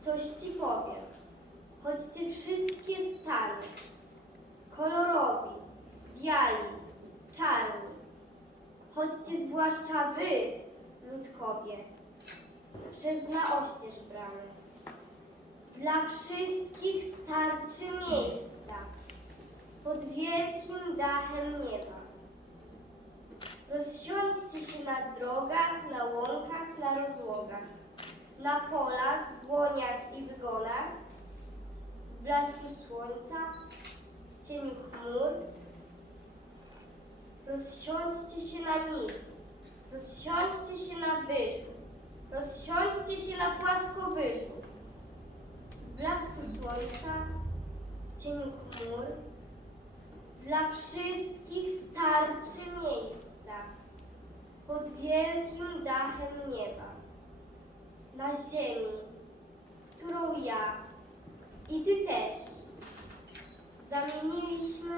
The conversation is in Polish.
coś ci powiem. Chodźcie wszystkie stary, kolorowi, biali, czarni. Chodźcie zwłaszcza wy, ludkowie, przez naoścież bramy. Dla wszystkich starczy miejsca pod wielkim dachem nieba. Rozsiądźcie się na drogach, na łąkach, na rozłogach, na polach, błoniach i wygonach, w blasku słońca, w cieniu chmur. Rozsiądźcie się na niżu, rozsiądźcie się na wyżu, rozsiądźcie się na płaskowyżu, w blasku słońca, w cieniu chmur. Dla wszystkich starczy miejsca pod wielkim dachem nieba, na ziemi, którą ja i ty też. Zamieniliśmy